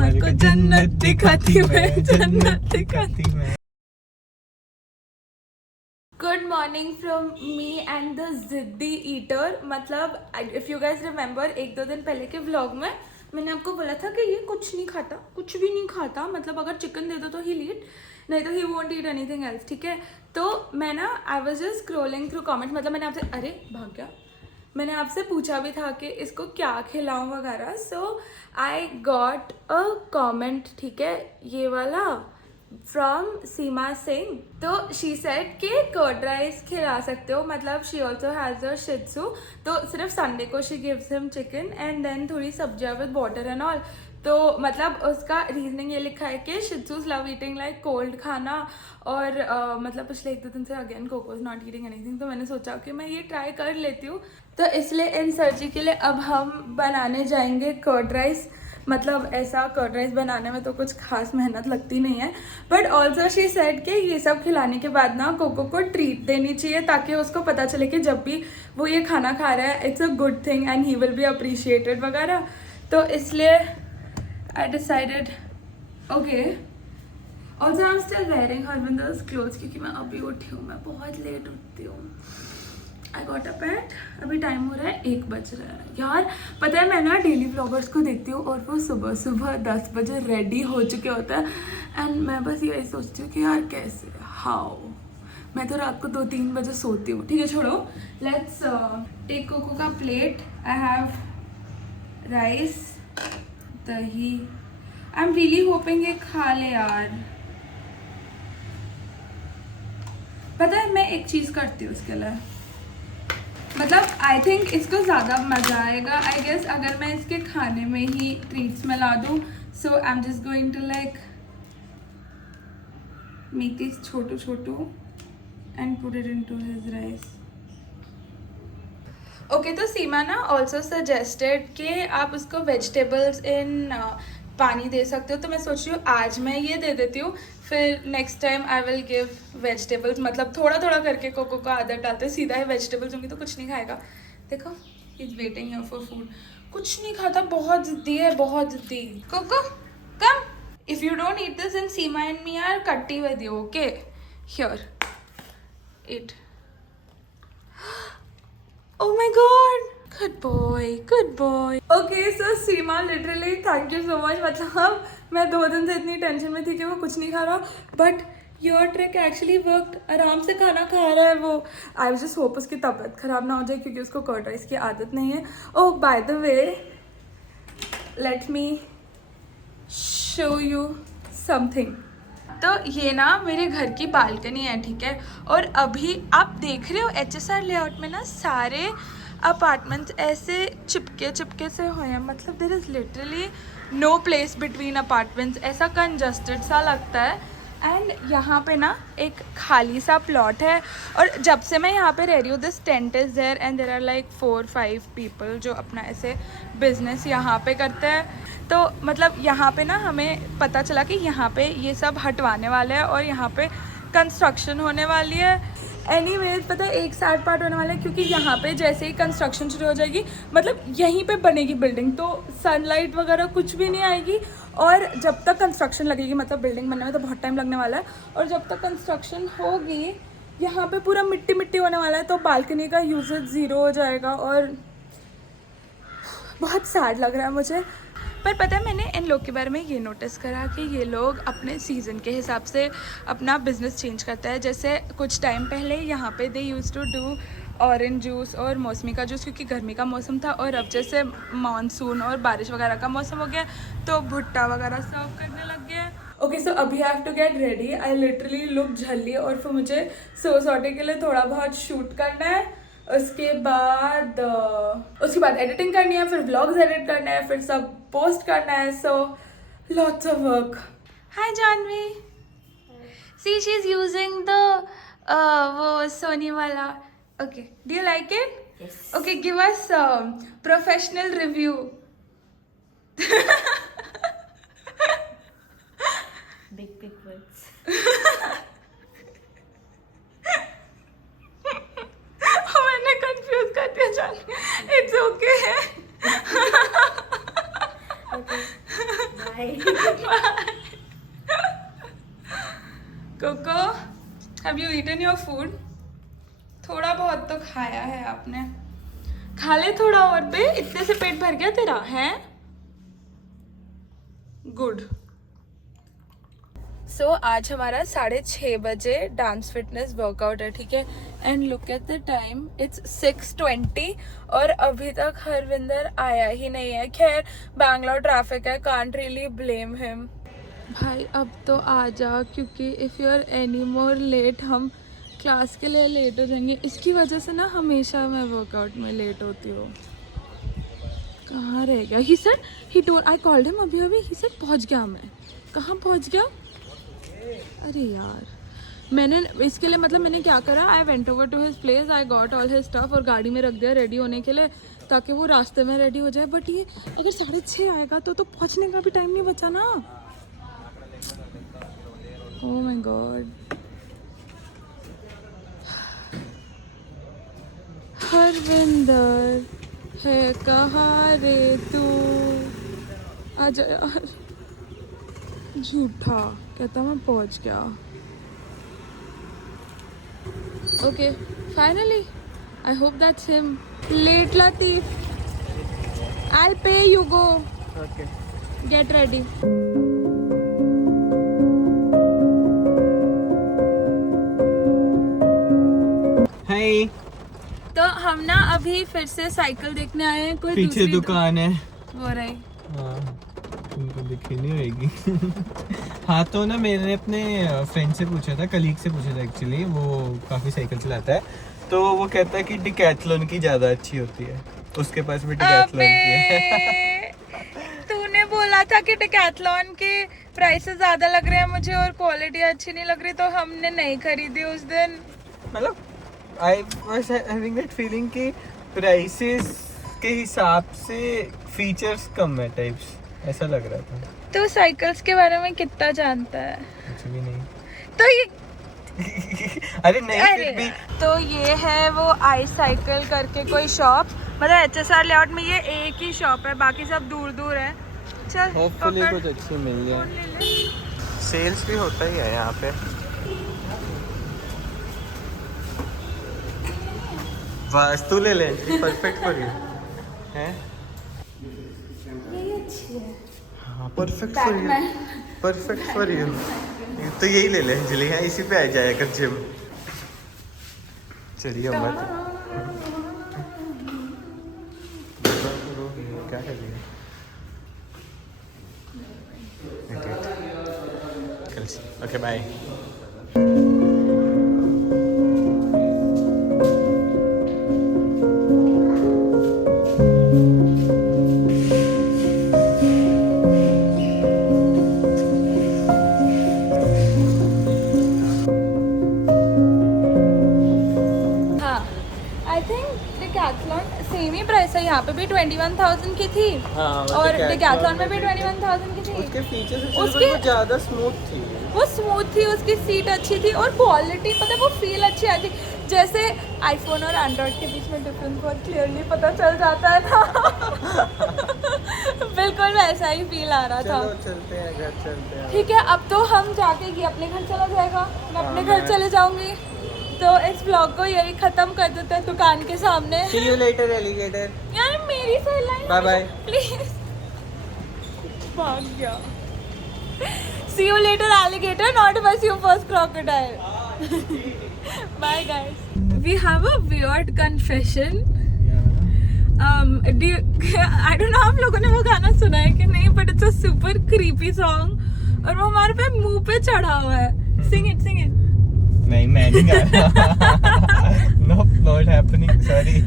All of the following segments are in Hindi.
को जन्नत दिखाती मैं, जन्नत दिखाती मैं। Good morning from me and the जिद्दी ईटर। मतलब इफ़ यू गाइज रिमेंबर, 1-2 दिन पहले के व्लॉग में मैंने आपको बोला था कि ये कुछ नहीं खाता, कुछ भी नहीं खाता। मतलब अगर चिकन दे दो तो ही ईट, नहीं तो he won't eat anything else, ठीक है। तो मैं ना I was just scrolling through comments. मतलब मैंने आपसे, अरे भाग गया, मैंने आपसे पूछा भी था कि इसको क्या खिलाऊं वगैरह। सो आई गॉट अ कमेंट, ठीक है, ये वाला फ्रॉम सीमा सिंह। तो शी सेड कि कर्ड राइस खिला सकते हो। मतलब she also has a shih tzu, तो सिर्फ संडे को she gives him chicken and then थोड़ी सब्जियां विद वाटर एंड ऑल। तो मतलब उसका रीजनिंग ये लिखा है कि shih tzus love eating like cold खाना। और मतलब पिछले 1-2 दिन से again Koko is not eating anything. तो मैंने सोचा कि मैं ये ट्राई कर लेती हूँ। तो इसलिए इन सर्जी के लिए अब हम बनाने जाएंगे कर्ड राइस। मतलब ऐसा कर्ड राइस बनाने में तो कुछ खास मेहनत लगती नहीं है, बट ऑल्सो शी सेड कि ये सब खिलाने के बाद ना कोको को ट्रीट देनी चाहिए, ताकि उसको पता चले कि जब भी वो ये खाना खा रहा है it's a good thing and he will be appreciated वगैरह। तो इसलिए I decided, okay. Also, I'm still wearing Harvinder's clothes क्योंकि मैं अभी उठी हूँ, मैं बहुत लेट उठती हूँ। I got up at, अभी टाइम हो रहा है 1 बज रहा है। यार पता है, मैं ना डेली व्लॉगर्स को देखती हूँ और वो सुबह सुबह 10 बजे रेडी हो चुके होते हैं एंड मैं बस यही सोचती हूँ कि यार कैसे, हाउ। मैं तो रात को 2-3 बजे सोती हूँ। ठीक है, छोड़ो, लेट्स टेक कोको का प्लेट। आई हैव राइस, दही। आई एम रियली होपिंग ये खा ले यार। पता है, मैं एक चीज़ करती हूँ उसके लिए। मतलब आई थिंक इसको ज़्यादा मज़ा आएगा आई गेस अगर मैं इसके खाने में ही ट्रीट्स मिला दूँ। So I am just going to like make this छोटू छोटू and put it into his rice. Okay, तो सीमा ना ऑल्सो सजेस्टेड कि आप उसको वेजिटेबल्स इन पानी दे सकते हो। तो मैं सोच रही हूँ आज मैं ये दे देती हूँ, फिर next time I will give vegetables. मतलब थोड़ा थोड़ा करके कोको का आदत डालते, सीधा ही वेजिटेबल्स होंगी तो कुछ नहीं खाएगा। देखो, he is waiting here for food. कुछ नहीं खाता, बहुत जिद्दी है, बहुत जिद्दी। Coco come, if you don't eat this, and Seema and me are कट्टी with you, okay? Here, eat. Oh my god! Good boy, good boy. Okay, so Seema, literally thank you so much. मतलब मैं 2 दिन से इतनी टेंशन में थी कि वो कुछ नहीं खा रहा, but your trick actually worked. आराम से खाना खा रहा है वो। I just hope उसकी तबीयत खराब ना हो जाए क्योंकि उसको कर्ड राइस की आदत नहीं है। Oh, by the way, let me show you something. तो ये ना मेरे घर की बालकनी है, ठीक है। और अभी आप देख रहे हो HSR लेआउट में ना सारे अपार्टमेंट्स ऐसे चिपके चिपके से हुए हैं। मतलब there is literally no place between apartments, ऐसा कंजस्टेड सा लगता है। एंड यहाँ पे ना एक खाली सा प्लॉट है, और जब से मैं यहाँ पे रह रही हूँ this tent is there and there are like 4-5 people जो अपना ऐसे बिजनेस यहाँ पे करते हैं। तो मतलब यहाँ पे ना हमें पता चला कि यहाँ पे ये सब हटवाने वाले हैं और यहाँ पे कंस्ट्रक्शन होने वाली है। एनीवेज, पता है एक सैड पार्ट होने वाला है क्योंकि यहाँ पे जैसे ही कंस्ट्रक्शन शुरू हो जाएगी, मतलब यहीं पे बनेगी बिल्डिंग, तो सनलाइट वगैरह कुछ भी नहीं आएगी। और जब तक कंस्ट्रक्शन लगेगी, मतलब बिल्डिंग बनने में तो बहुत टाइम लगने वाला है, और जब तक कंस्ट्रक्शन होगी यहाँ पे पूरा मिट्टी मिट्टी होने वाला है, तो बालकनी का यूजेज ज़ीरो हो जाएगा और बहुत सैड लग रहा है मुझे। पर पता है, मैंने इन लोग के बारे में ये नोटिस करा कि ये लोग अपने सीज़न के हिसाब से अपना बिज़नेस चेंज करता है। जैसे कुछ टाइम पहले यहाँ पे they use to do orange juice और मौसमी का जूस क्योंकि गर्मी का मौसम था, और अब जैसे मानसून और बारिश वगैरह का मौसम हो गया तो भुट्टा वगैरह सर्व करने लग गया। ओके, सो अभी have to get ready. I literally look झल्ली, और फिर मुझे सोसाइटी के लिए थोड़ा बहुत शूट करना है। उसके बाद एडिटिंग करनी है, फिर व्लॉग्स एडिट करना है, फिर सब पोस्ट करना है। So lots of work. Hi Janvi, see she is using the वो सोनी वाला। Okay, do you like it? Yes. Okay, give us professional review. Big words. मैंने कंफ्यूज कर दिया Janvi. It's okay. Okay. Bye. Koko, have you eaten your food? थोड़ा बहुत तो खाया है आपने. खा ले थोड़ा और बे. इतने से पेट भर गया तेरा है? गुड. सो आज हमारा 6:30 बजे डांस फिटनेस वर्कआउट है, ठीक है. And look at the time, it's 6:20 और अभी तक हरविंदर आया ही नहीं है. खैर बैंगलोर ट्रैफिक है, कांट रियली ब्लेम हिम. भाई अब तो आ जा, क्योंकि if you are any more late हम क्लास के लिए लेट हो जाएंगे. इसकी वजह से ना हमेशा मैं वर्कआउट में लेट होती हूँ. कहाँ रह गया? He said, he told, I called him अभी, ही सेड पहुँच गया. मैं कहाँ पहुँच गया? अरे यार, मैंने इसके लिए मतलब मैंने क्या करा, I went over to his place, I got all his stuff और गाड़ी में रख दिया रेडी होने के लिए, ताकि वो रास्ते में रेडी हो जाए. बट ये अगर 6:30 आएगा तो पहुँचने का भी टाइम नहीं बचा ना. Oh my God. हरविंदर है कहाँ रे तू? आजा यार. झूठा कहता मैं पहुंच गया. Okay finally, I hope that's him. Late Latif, I'll pay, you go. Okay. Get ready. Hi. तो हम ना अभी फिर से साइकिल देखने आए हैं. कोई पीछे दूसरी दुकान है. वो रही. हाँ, तुमको दिखी नहीं रहेगी. हाँ तो ना मैंने अपने फ्रेंड से पूछा था, कलीग से पूछा था एक्चुअली. वो काफ़ी साइकिल चलाता है, तो वो कहता है कि डिकैथलॉन की ज़्यादा अच्छी होती है. उसके पास भी डिकैथलॉन की है. तूने बोला था कि डिकैथलॉन के प्राइसेस ज्यादा लग रहे हैं मुझे और क्वालिटी अच्छी नहीं लग रही, तो हमने नहीं खरीदी उस दिन. मतलब I was having that feeling कि प्राइसेस के हिसाब से फीचर्स कम है टाइप्स, ऐसा लग रहा था. तो साइकिल्स के बारे में कितना जानता है? कुछ भी नहीं. तो ये अरे नहीं फिर भी. तो ये है वो आई साइकिल करके कोई शॉप, मतलब HSR लेआउट में ये एक ही शॉप है, बाकी सब दूर दूर है. चल होपफुली पकड़. कुछ अच्छी मिल जाए. ले ले. सेल्स भी होता ही है यहाँ पे. बस तू ले ले, परफेक्ट फॉर यू है. ये अच्छी है. हाँ perfect for you, perfect for you. तो यही ले ले अंजलि. हाँ इसी पे आ जाया कर जिम. चलिए मत. क्या कर रही है? Okay bye. सेम ही प्राइस है. यहाँ पे भी 21,000 की थी. हाँ, और डिकैथलॉन में भी 21,000 की थी. उसके फीचर्स उसके ज़्यादा स्मूथ थी. वो स्मूथ थी, उसकी सीट अच्छी थी और क्वालिटी पता है, वो फील अच्छी आई थी. जैसे आईफोन और एंड्रॉइड के बीच में डिफरेंस बहुत क्लियरली पता चल जाता है ना. बिल्कुल वैसा ही फील आ रहा था. चलते हैं घर, चलते हैं. ठीक है, अब तो हम जाके ये अपने घर चला जाएगा, मैं अपने घर चले जाऊंगी. तो इस ब्लॉग को यही खत्म कर देते हैं दुकान के सामने. See you later, alligator. यार मेरी सही लाइन. Bye bye. प्लीज. भाग गया. See you later, alligator. Not bus you first crocodile. Bye guys. We have a weird confession. I don't know आप लोगों ने वो गाना सुना है कि नहीं, but it's a super creepy song और वो हमारे पे मुंह पे चढ़ा हुआ है. Sing it, sing it. नहीं मैं नहीं गा रहा. No, not happening. Sorry.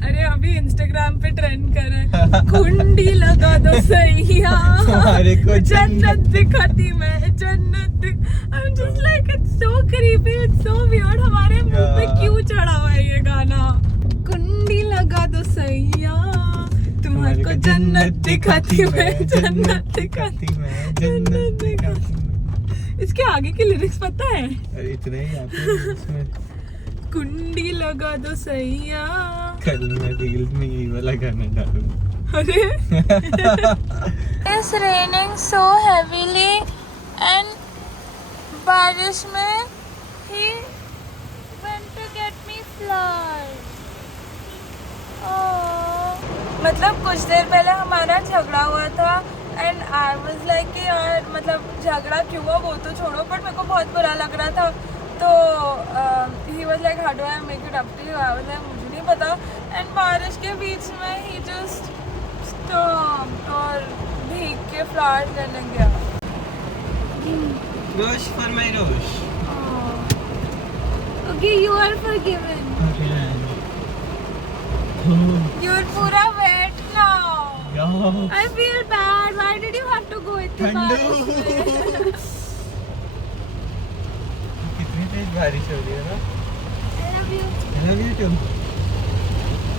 अरे अभी इंस्टाग्राम पे ट्रेंड कर रहा है. कुंडी लगा दो सैया, तुम्हारे को जन्नत दिखाती मैं, जन्नत I'm just like it's so creepy, it's so weird. हमारे मुंह पे क्यों चढ़ा हुआ है ये गाना? कुंडी लगा दो सैया, तुम्हारे को जन्नत दिखाती मैं, जन्नत दिखाती मैं, जन्नत दिखाती मैं. इसके आगे की लिरिक्स पता है? अरे इतने ही आते हैं इसमें. कुंडी लगा दो सैया. कल मैं रील में यही वाला गाना डालूंगा. It's raining so heavily and बारिश में he went to get me flowers. मतलब कुछ देर पहले हमारा झगड़ा हुआ था एंड आई वाज लाइक कि यार मतलब झगड़ा क्यों हुआ वो तो छोड़ो, बट मेरे को बहुत बुरा लग रहा था. तो he was like how do I make it up to you. I was like मुझे नहीं पता. एंड बारिश के बीच में ही जस्ट स्टॉप्ड और भीग के फ्लावर्स लेने गया. Rosh for my Rosh. Okay, you are forgiven. You're पूरा wet now. Yeah. I feel bad. Why did you have to go इतनी बारिश में? कितनी तेज बारिश हो रही है ना. I love you. I love you too.